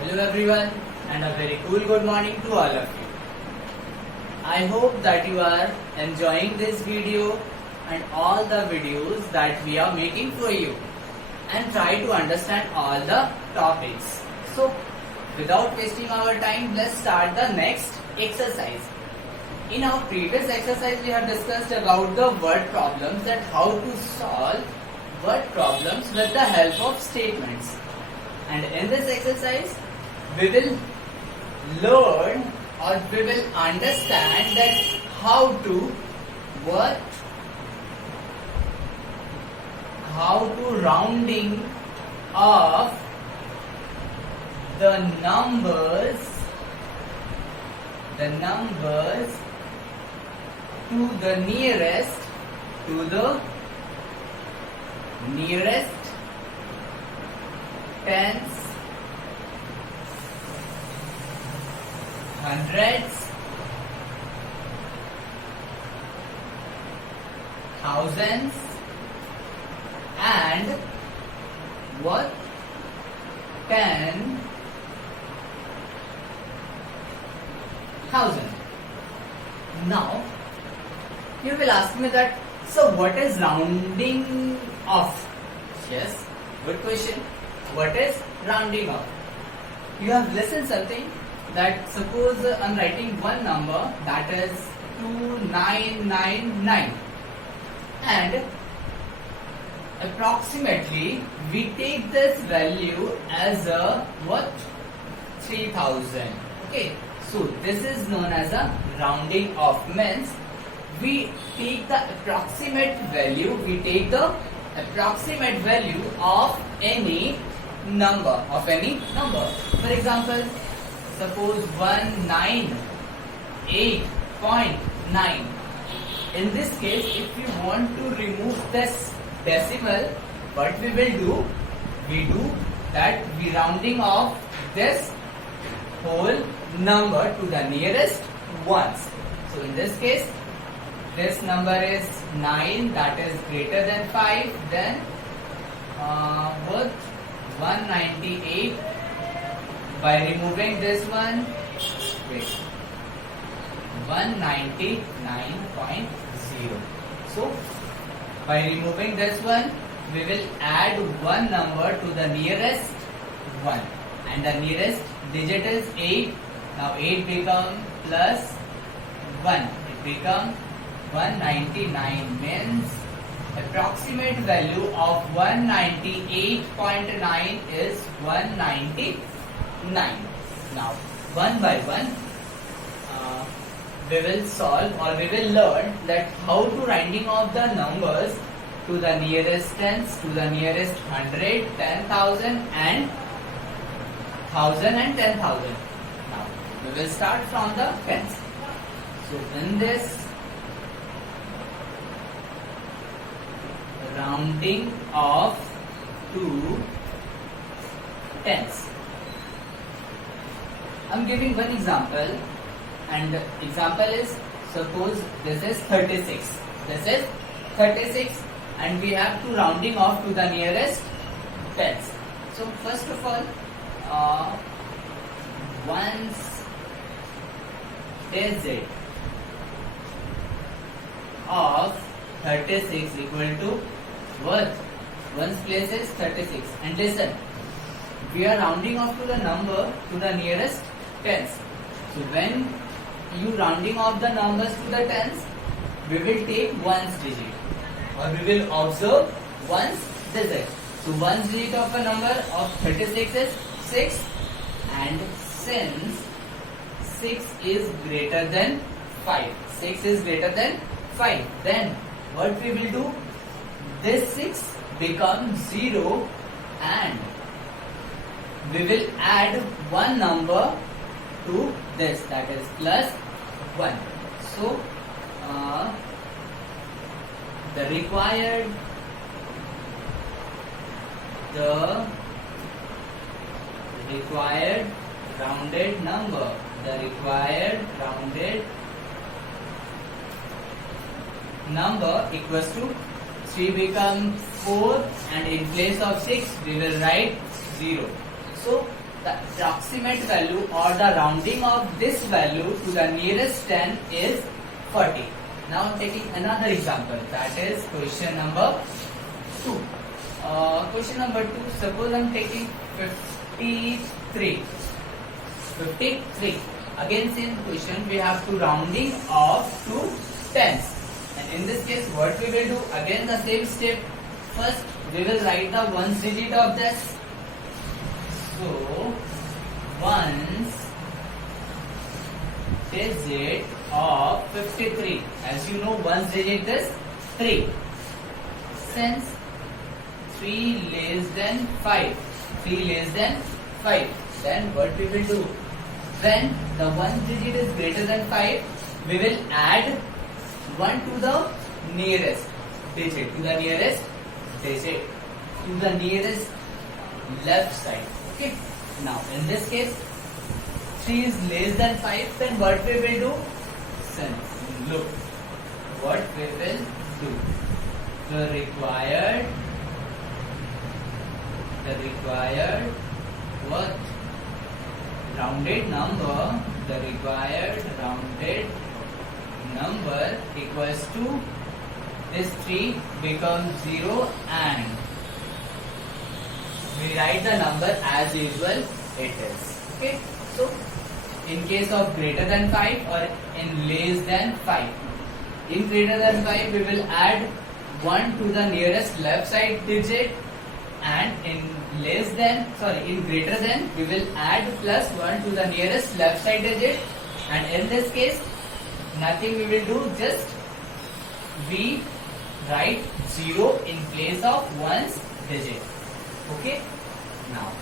Hello everyone and a very cool good morning to all of you. I hope that you are enjoying this video and all the videos that we are making for you and try to understand all the topics. So without wasting our time, let's start the next exercise. In our previous exercise, we have discussed about the word problems and how to solve word problems with the help of statements. And in this exercise, we will learn or we will understand that how to rounding of the numbers to the nearest tens, hundreds, thousands, and 10,000. Now, you will ask me that, so what is rounding off? Yes, good question. What is rounding off? You have listened something that suppose I'm writing one number that is 2999 and approximately we take this value as a 3000. Okay, so this is known as a rounding off, means we take the approximate value of any number. For example, suppose 198.9. In this case, if you want to remove this decimal, what we will do? We rounding off this whole number to the nearest ones. So in this case, this number is 9, that is greater than 5, then 198. By removing this one, 199.0. So by removing this one, we will add one number to the nearest one, and the nearest digit is 8. Now 8 become plus 1, it becomes 199, means approximate value of 198.9 is 199. Now one by one we will solve or we will learn that how to rounding off the numbers to the nearest tens, to the nearest 100, 10,000 and 1,000 and 10,000. Now we will start from the tens. So in this rounding off to tens, I'm giving one example, and the example is, suppose this is 36. This is 36 and we have to rounding off to the nearest tens. So first of all, ones digit of 36 equal to what? Ones place is 36. And listen, we are rounding off to the number to the nearest tens. So when you rounding off the numbers to the tens, we will take ones digit or we will observe ones digit. So ones digit of a number of 36 is 6, and since 6 is greater than 5, then what we will do? This 6 becomes 0 and we will add one number to this, that is plus 1. So the required rounded number equals to 3 become 4 and in place of 6 we will write 0. So the approximate value or the rounding of this value to the nearest 10 is 40. Now I'm taking another example, that is question number 2. Question number 2, suppose I'm taking 53. Again same question, we have to rounding off to tens. And in this case what we will do, again the same step. First we will write the ones digit of this. So ones digit of 53. As you know, ones digit is 3. Since 3 less than 5, then what we will do? When the one digit is greater than 5, we will add 1 to the nearest digit, to the nearest left side. Okay. Now in this case, 3 is less than 5, then what we will do? Look, what we will do? The required what? Rounded number, the required rounded number equals to this 3 becomes 0 and we write the number as usual it is. Okay. So in case of greater than 5 or in less than 5. In greater than 5 we will add 1 to the nearest left side digit, and in greater than we will add plus 1 to the nearest left side digit, and in this case nothing we will do, just we write 0 in place of one's digit. Okay. Now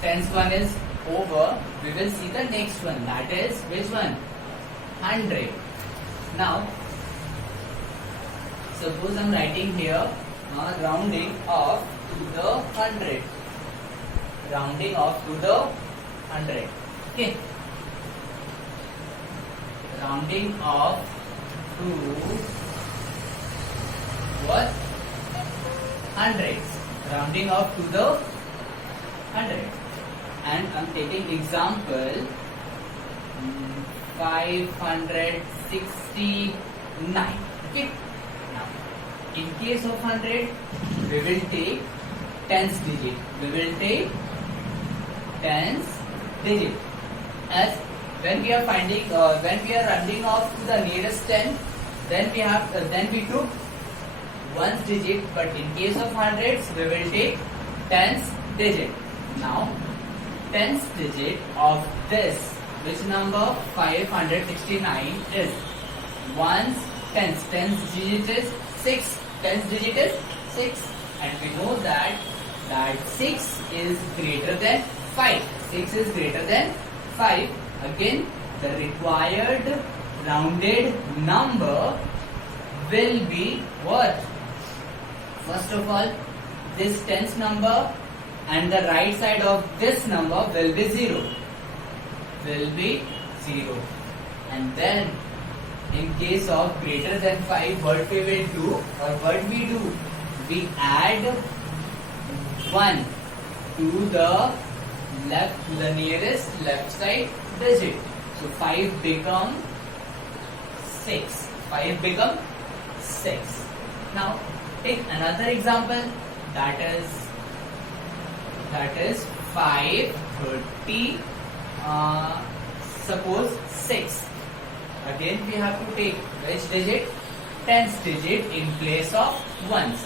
tens one is over, we will see the next one, that is which one? 100. Now suppose I'm writing here rounding off to the 100. Okay. Rounding off to what? 100. Rounding off to the 100. And I'm taking example 569. Okay. Now, in case of 100, we will take tens digit. As when we are rounding off to the nearest 10, then we took ones digit. But in case of hundreds, we will take tens digit. Now tens digit of this, which number? 569 is ones tens. Tens digit is 6. Tens digit is 6, and we know that 6 is greater than 5. 6 is greater than 5. Again, the required rounded number will be what? First of all, this tens number and the right side of this number will be 0. And then in case of greater than 5, what we will do, or what we do? We add 1 to the nearest left side digit. So 5 become 6. Now take another example, that is 530. Suppose 6. Again we have to take which digit? Tens digit in place of ones.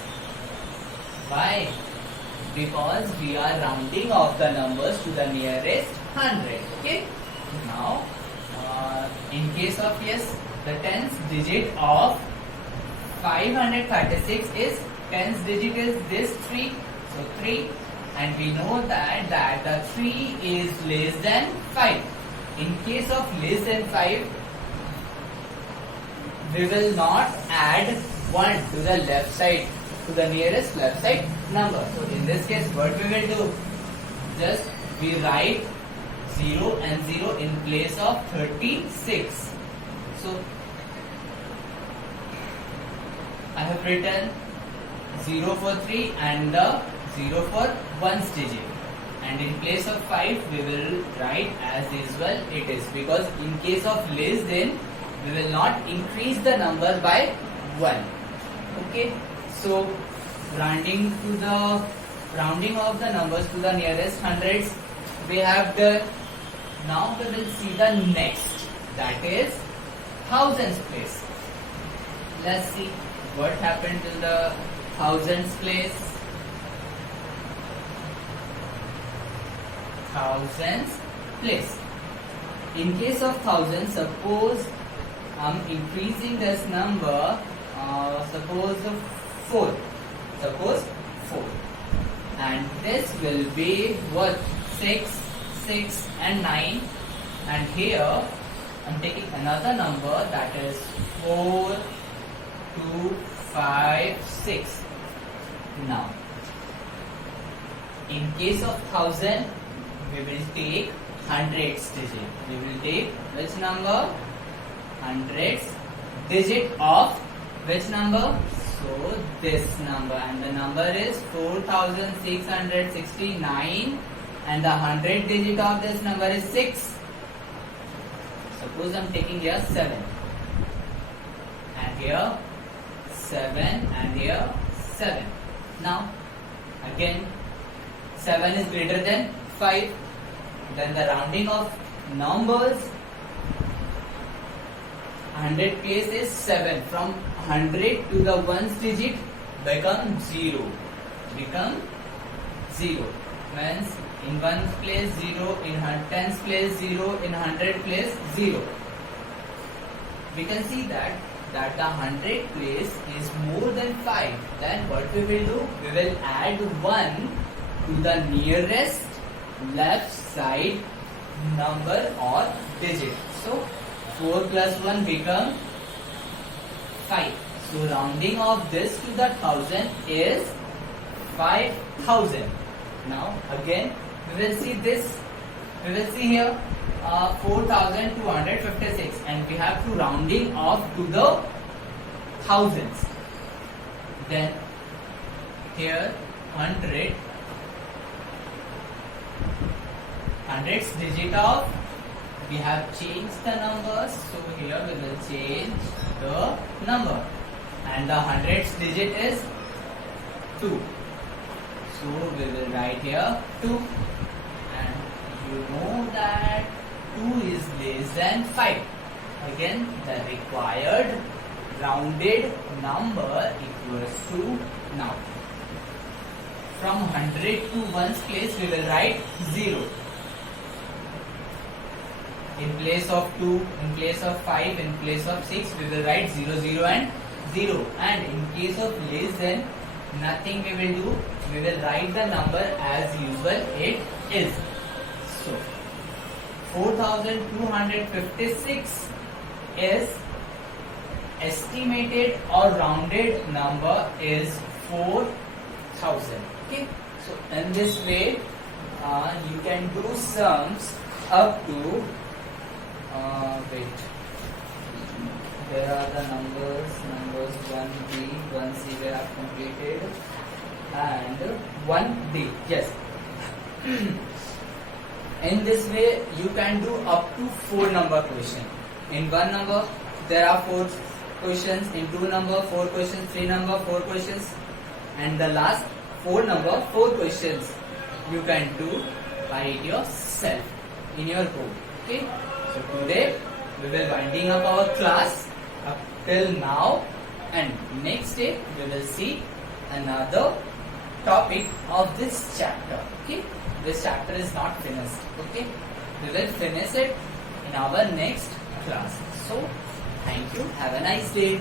Why? Because we are rounding off the numbers to the nearest 100. Okay. Now in case of the tens digit of 536 is, tens digit is this 3. So 3, and we know that the 3 is less than 5. In case of less than 5, we will not add 1 to the left side, to the nearest left side number. So in this case, what we will do? Just we write 0 and 0 in place of 36. So I have written 0 for 3 and the 0 for ones digit. and in place of 5 we will write as usual it is, because in case of less than we will not increase the number by 1. Okay, so rounding of the numbers to the nearest hundreds we have done. Now we will see the next, that is thousands place. Let's see what happened in the thousands place. Thousands place. In case of thousands, suppose I'm increasing this number, suppose 4. Suppose 4. And this will be what? 6, 6 and 9. And here I'm taking another number, that is 4, 2, 5, 6. Now, in case of 1000, we will take hundreds digit. We will take which number? Hundreds digit of which number? So this number, and the number is 4669, and the 100 digit of this number is 6. Suppose I'm taking here 7, and here 7, and here 7. Now again 7 is greater than 5. Then the rounding of numbers, 100 place is 7. From 100 to the ones digit become 0. Become 0. Means in ones place 0, in tens place 0, in 100 place 0. We can see that the 100 place is more than 5. Then what we will do? We will add 1 to the nearest left side number or digit. So 4 plus 1 become 5. So rounding of this to the 1000 is 5000. Now again we will see this. We will see here 4256, and we have to rounding off to the thousands. Then here 100. Hundreds digit of, we have changed the numbers, so here we will change the number, and the hundreds digit is 2. So we will write here 2, and you know that 2 is less than 5. Again the required rounded number equals to, now from 100 to ones place we will write 0. In place of 2, in place of 5, in place of 6, we will write 0, 0 and 0. And in case of less than, nothing we will do. We will write the number as usual it is. So, 4256 is estimated or rounded number is 4000. Okay. So, in this way, you can do sums up to there are the numbers 1B, 1C we have completed, and 1D. Yes. In this way you can do up to 4 number question. In one number there are 4 questions, in 2 number 4 questions, 3 number 4 questions, and the last 4 number 4 questions you can do by it yourself in your book. Okay. So today we will winding up our class up till now, and next day we will see another topic of this chapter. Okay, this chapter is not finished. Okay, we will finish it in our next class. So thank you. Have a nice day.